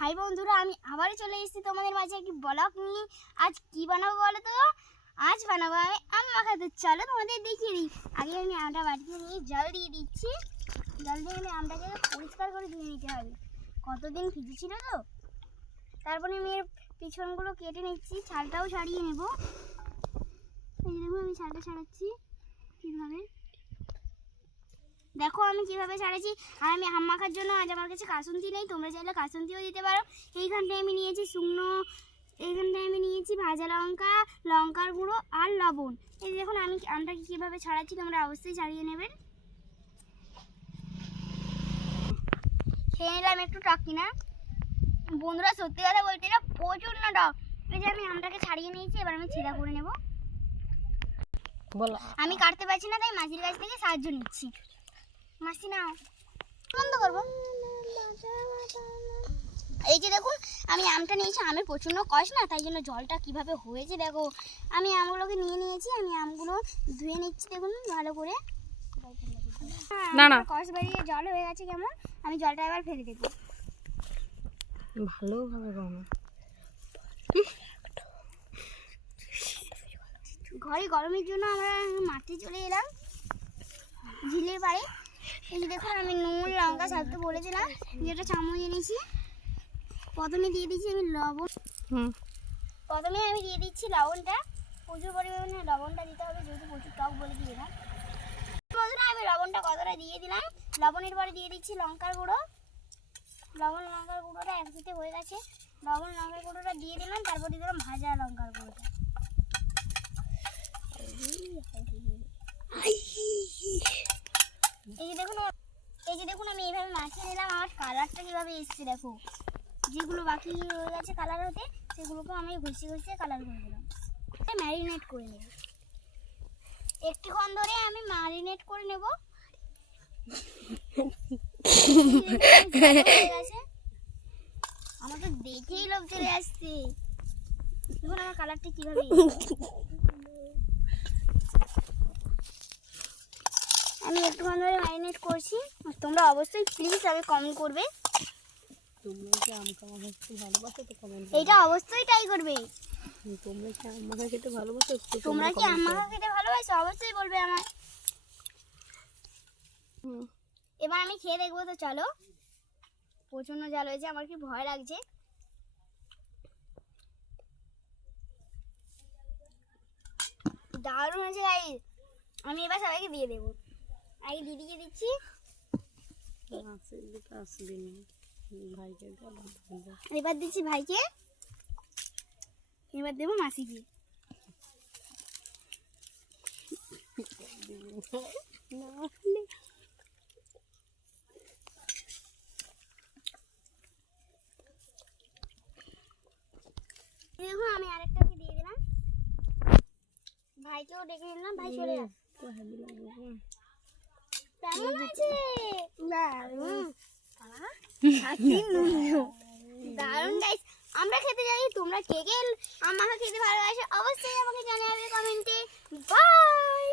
High বন্ধুরা, আমি আবারও চলে এসেছি তোমাদের মাঝে একটি ব্লগ নিয়ে। আজ কি বানাবো বলো তো? আজ বানাবো আমি আম মাখাতে। চলো তোমাদের দেখিয়ে দিই। আগে আমি আমটা বাটিতে নিয়ে জল দিয়ে দিচ্ছি। জল দিয়ে আমি আমটাকে পরিষ্কার করে ধুয়ে নিতে হবে, কতদিন ভিজে ছিল তো। তারপরে আমি এর পিছনগুলো কেটে নিচ্ছি, ছালটাও ছাড়িয়ে নেব। এই দেখো আমি ছালটা ছাড়াচ্ছি কীভাবে, দেখো আমি কিভাবে ছাড়াচ্ছি। আর আমি আম মাখার জন্য আজ আমার কাছে কাসুন্দি নেই, তোমরা চাইলে কাসুন্দিও দিতে পারো। এইখানটায় আমি নিয়েছি শুকনো, এইখানটায় আমি নিয়েছি ভাজা লঙ্কা, লঙ্কার গুঁড়ো আর লবণ। এই দেখুন আমি আমটাকে কীভাবে ছাড়াচ্ছি, তোমরা অবশ্যই ছাড়িয়ে নেবেন। খেয়ে নিলাম একটু টক কিনা বন্ধুরা, সত্যি কথা বলতে এটা প্রচুর না টক। এই যে আমি আমটাকে ছাড়িয়ে নিয়েছি, এবার আমি ছিঁড়া করে নেব। আমি কাটতে পারছি না, তাই মাসির কাছ থেকে সাহায্য নিচ্ছি। মাসি নাও, বন্ধ করবো। এই যে দেখুন আমি আমটা নিয়েছি, আমের প্রচণ্ড কষ না, তাই জন্য জলটা কিভাবে হয়েছে দেখো। আমি আমগুলোকে নিয়ে নিয়েছি, আমি আমগুলো ধুয়ে নিচ্ছি দেখুন ভালো করে। কষ বেরিয়ে জল হয়ে গেছে কেমন, আমি জলটা এবার ফেলে দেবো ভালোভাবে। ঘরে গরমের জন্য আমরা মাঠে চলে এলাম, ঝিলের পাড়ে। এই যে দেখুন আমি নুন লঙ্কা সাথে বলেছিলাম, যেটা চামচ এনেছি। প্রথমে দিয়ে দিচ্ছি আমি লবণ। প্রথমে আমি দিয়ে দিচ্ছি লবণটা, প্রচুর পরিমাণে লবণটা দিতে হবে, যেহেতু প্রচুর টক বলে দিয়ে দিলাম। বন্ধুরা আমি লবণটা কতটা দিয়ে দিলাম। লবণের পরে দিয়ে দিচ্ছি লঙ্কার গুঁড়ো। লবণ লঙ্কার গুঁড়োটা একসাথে হয়ে গেছে, লবণ লঙ্কার গুঁড়োটা দিয়ে দিলাম। তারপর দিয়ে দিলাম ভাজা লঙ্কার গুঁড়োটা। এই যে দেখুন আমি এইভাবে মাখিয়ে নিলাম। আমার কালারটা কীভাবে এসছে দেখো। যেগুলো বাকি হয়ে গেছে কালার হতে, সেগুলোকে আমি ঘষে কালার করে দিলাম। ম্যারিনেট করে নেব, একটুক্ষণ ধরে আমি ম্যারিনেট করে নেব। আমার তো দেখেই লোভ চলে আসছে। দেখুন আমার কালারটা কীভাবে। আমি একটুক্ষণ ধরে ম্যারিনেট করছি। তোমরা অবশ্যই প্লিজ আমি কমেন্ট করবে, তোমরা কি আম খাওয়া খেতে ভালোবাসো তো কমেন্ট। এইটা অবশ্যই ট্রাই করবে। তোমরা কি আম মাখা খেতে ভালোবাসো? তোমরা কি আম মাখা খেতে ভালোবাসো অবশ্যই বলবে আমার। এবার আমি খেয়ে দেখবো, তো চলো। প্রচন্ড জাল হয়েছে, আমার কি ভয় লাগছে। দারুণ হয়েছে গাইস। আমি এবার সবাইকে দিয়ে দেবো। আগে দিদিকে দিচ্ছি, এবার দিচ্ছি ভাইকে, এবার দেবো মাসিকে। দেখুন আমি আরেকটাকে দিয়ে দিলাম, ভাইকেও ডেকে নিলাম। ভাই চলে যাস। কেমন আছে? দারুণ গাইস। আমরা খেতে যাই, তোমরা কে কে আম মাখা খেতে ভালোবাসো অবশ্যই আমাকে জানাবে কমেন্টে। বাই।